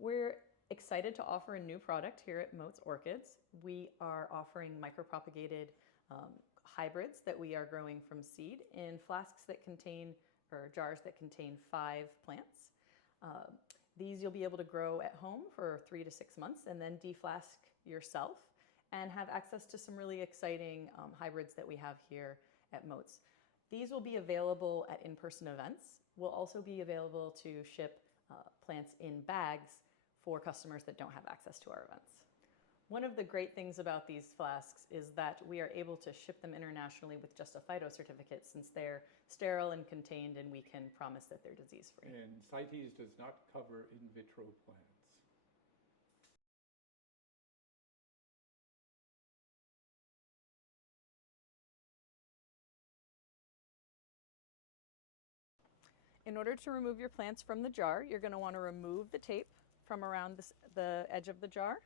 We're excited to offer a new product here at Moats Orchids. We are offering micropropagated hybrids that we are growing from seed in flasks that contain, or jars that contain 5 plants. These you'll be able to grow at home for 3 to 6 months and then deflask yourself and have access to some really exciting hybrids that we have here at Moats. These will be available at in-person events. We'll also be available to ship plants in bags for customers that don't have access to our events. One of the great things about these flasks is that we are able to ship them internationally with just a phyto certificate, since they're sterile and contained, and we can promise that they're disease-free. And CITES does not cover in vitro plants. In order to remove your plants from the jar, you're going to want to remove the tape from around the edge of the jar.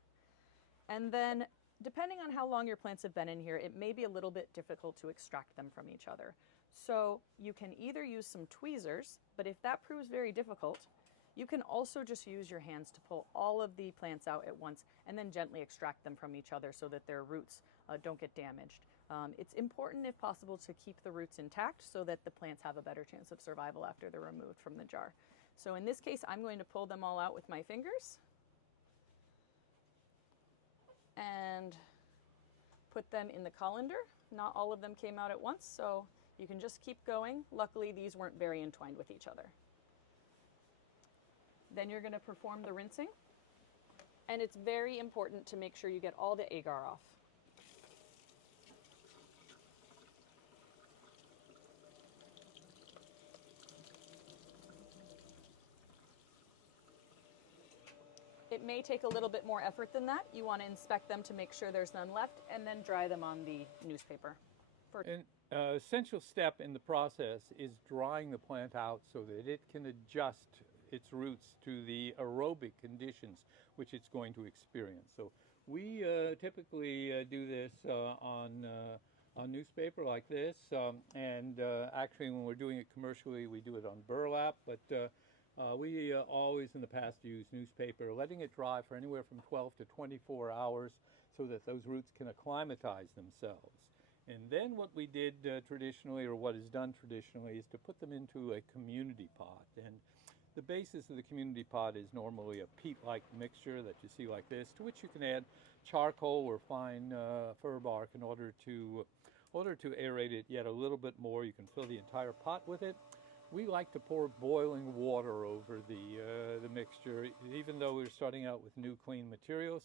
And then, depending on how long your plants have been in here, it may be a little bit difficult to extract them from each other. So you can either use some tweezers, but if that proves very difficult, you can also just use your hands to pull all of the plants out at once and then gently extract them from each other so that their roots don't get damaged. It's important, if possible, to keep the roots intact so that the plants have a better chance of survival after they're removed from the jar. So in this case, I'm going to pull them all out with my fingers and put them in the colander. Not all of them came out at once, so you can just keep going. Luckily, these weren't very entwined with each other. Then you're going to perform the rinsing, and it's very important to make sure you get all the agar off. It may take a little bit more effort than that. You want to inspect them to make sure there's none left, and then dry them on the newspaper. An essential step in the process is drying the plant out so that it can adjust its roots to the aerobic conditions which it's going to experience. So we typically do this on newspaper like this, and actually when we're doing it commercially we do it on burlap, but we always in the past use newspaper, letting it dry for anywhere from 12 to 24 hours so that those roots can acclimatize themselves. And then what we did traditionally, or what is done traditionally, is to put them into a community pot. And the basis of the community pot is normally a peat-like mixture that you see like this, to which you can add charcoal or fine fir bark in order to aerate it yet a little bit more. You can fill the entire pot with it. We like to pour boiling water over the mixture. Even though we're starting out with new clean materials,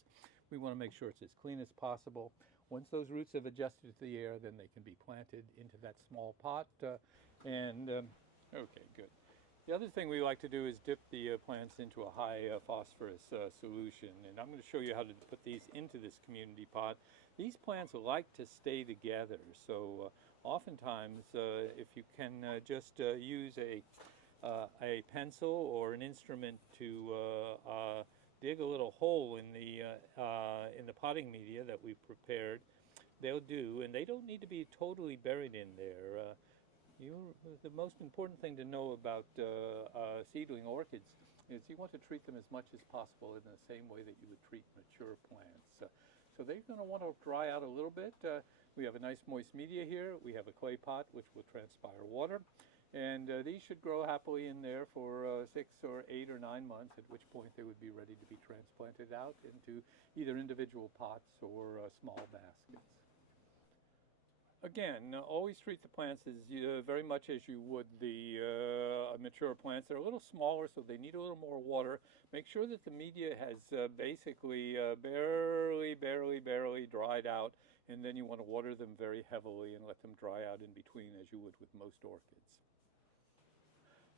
we want to make sure it's as clean as possible. Once those roots have adjusted to the air, then they can be planted into that small pot. Okay, good. The other thing we like to do is dip the plants into a high phosphorus solution, and I'm going to show you how to put these into this community pot. These plants like to stay together, so oftentimes if you can just use a pencil or an instrument to dig a little hole in the potting media that we've prepared, they'll do, and they don't need to be totally buried in there. The most important thing to know about seedling orchids is you want to treat them as much as possible in the same way that you would treat mature plants. So they're going to want to dry out a little bit. We have a nice moist media here. We have a clay pot which will transpire water. And these should grow happily in there for 6 or 8 or 9 months, at which point they would be ready to be transplanted out into either individual pots or small baskets. Again, always treat the plants as very much as you would the mature plants. They're a little smaller, so they need a little more water. Make sure that the media has basically barely dried out, and then you want to water them very heavily and let them dry out in between, as you would with most orchids.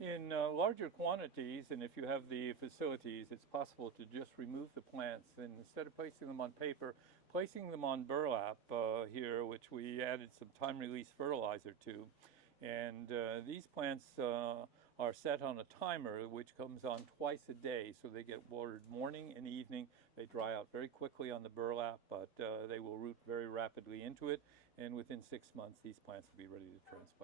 In larger quantities, and if you have the facilities, it's possible to just remove the plants, and instead of placing them on paper, placing them on burlap here, which we added some time-release fertilizer to. And these plants are set on a timer which comes on twice a day, so they get watered morning and evening. They dry out very quickly on the burlap, but they will root very rapidly into it, and within 6 months these plants will be ready to transplant.